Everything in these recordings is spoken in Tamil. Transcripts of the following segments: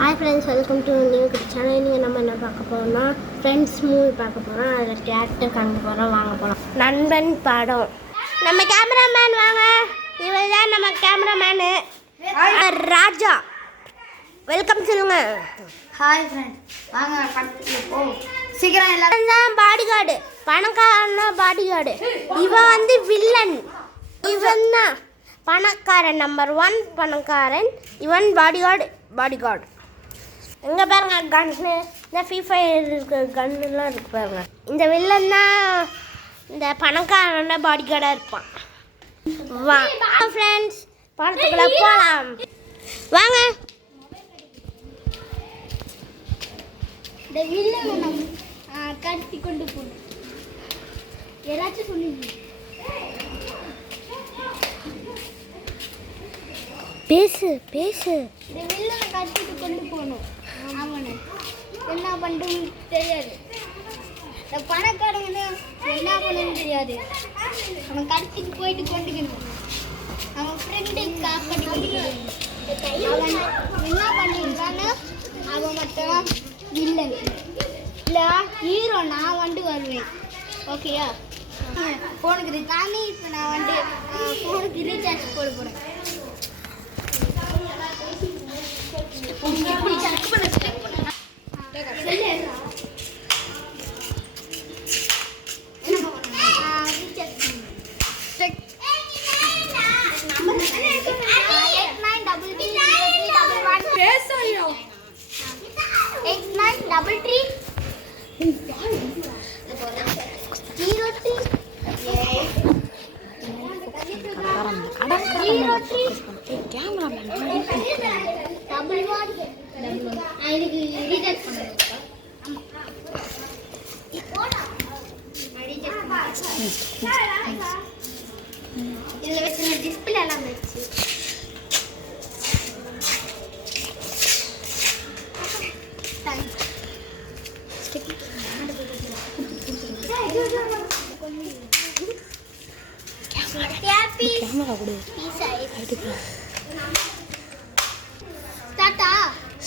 Hi friends, welcome to new channel. நீங்கள் நம்ம என்ன பார்க்க போகிறோம்னா ஃப்ரெண்ட்ஸ் மூவி பார்க்க போகிறோம். அதில் தியேட்டர் காண்க போகிறோம். வாங்க போகலாம். நண்பன் படம். நம்ம கேமராமேன் வாங்க. இவர் தான் நம்ம கேமராமேனு ராஜா. வெல்கம் சொல்லுங்க. ஹாய் ஃப்ரெண்ட்ஸ், வாங்க படத்துக்கு போ சீக்கிரம். எல்லாரும் தான் பாடி கார்டு, பணக்காரனா பாடி கார்டு. இவன் வந்து வில்லன். இவன் தான் பணக்காரன், நம்பர் 1 பணக்காரன். இவன் பாடி கார்டு. எங்கே பாருங்க கன்னு, இந்த ஃப்ரீ ஃபயர் இருக்க கன்னுலாம் இருக்கு பாருங்க. இந்த வில்லன் தான் இந்த பணக்காரன பாடி கார்டாக இருப்பான். வா ஃப்ரெண்ட்ஸ், படத்துக்குள்ள போகலாம் வாங்க. இந்த வில்லனை நம்ம கடத்தி கொண்டு போகணும். யாராச்சும் சொல்லுங்க. பேசு. இந்த வில்லனை கடத்திட்டு கொண்டு போகணும். அவனை என்ன பண்ணுறதுன்னு தெரியாது. இந்த பணக்காரங்க என்ன பண்ணணும்னு தெரியாது. அவன் கடத்திட்டு போயிட்டு கொண்டுக்கணும். அவன் ஃப்ரெண்டு காப்பாற்றி கொண்டுக்கணும். அவன் என்ன பண்ணிருக்கான்னு அவன் மட்டும் வில்லன் இல்லை ஹீரோ. நான் வந்து வருவேன். ஓகேயா? ஃபோனுக்கு இருக்காமே. இப்போ நான் வந்து ஃபோனுக்கு ரீசார்ஜ் போட போகிறேன். இதில் வச்சு டிஸ்பிளே எல்லாம் வச்சு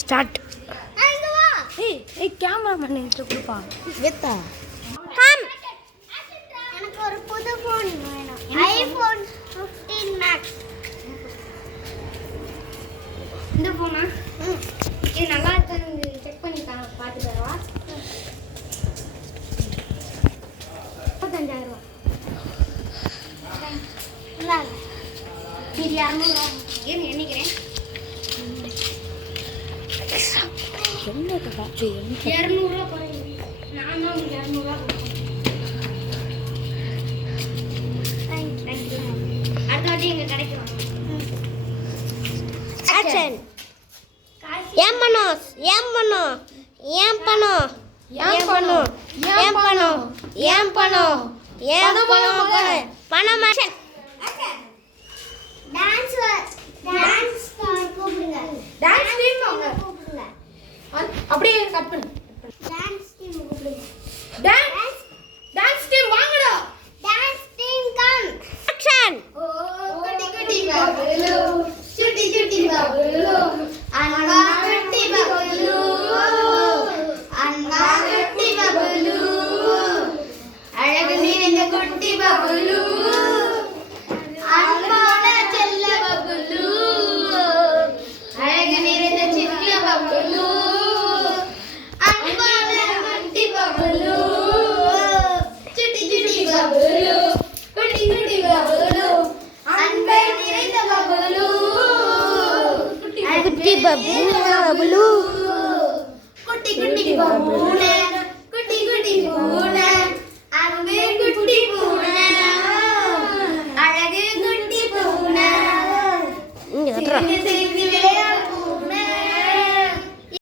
ஸ்டார்ட். கேமராமேன் என்கிட்ட கொடுப்பா. வெத்தா கம். எனக்கு ஒரு புது ஃபோன் வேணும். IPhone 15 Max. இந்த ஃபோனா? இது நல்லா இருக்கான்னு செக் பண்ணி பார்த்து தரவா? 35,000 ரூபா. நல்லா இருக்கு. இது 200 ரூபா. ஏன்னு நினைக்கிறேன். என்ன 200 ரூபா குறையும். நான் தான் 200 ரூபா கொடுப்பேன். அடுத்த வாட்டி எங்க கடைக்கு வாங்க. ஆக்ஷன். ஏன் பணம் ஆக்ஷன். டான்ஸ் கூப்பிடுங்க. டான்ஸ் டீம் வாங்க. கூப்பிடுங்க. அப்படியே கட் பண்ணு. டான்ஸ் டீம் கூப்பிடுங்க. டான்ஸ் டீம் வாங்கடா. Dance team come. ஆக்ஷன். ஓ குட்டி குட்டி பபுலு, சுட்டி சுட்டி பபுலு, அன்பா குட்டி பபுலு, அன்பா குட்டி பபுலு, அழகு நிறைந்த குட்டி பபுலு, அன்பான செல்ல பபுலு, அழகு நிறைந்த சின்ன பபுலு, அன்பான குட்டி பபுலு, சுட்டி சுட்டி பபுலு, குட்டி குட்டி பபுலு, அன்பை நிறைந்த பபுலு, குட்டி பபுலு, குட்டி குட்டி பூனை, குட்டி குட்டி பூனை, அன்பே குட்டி பூனை,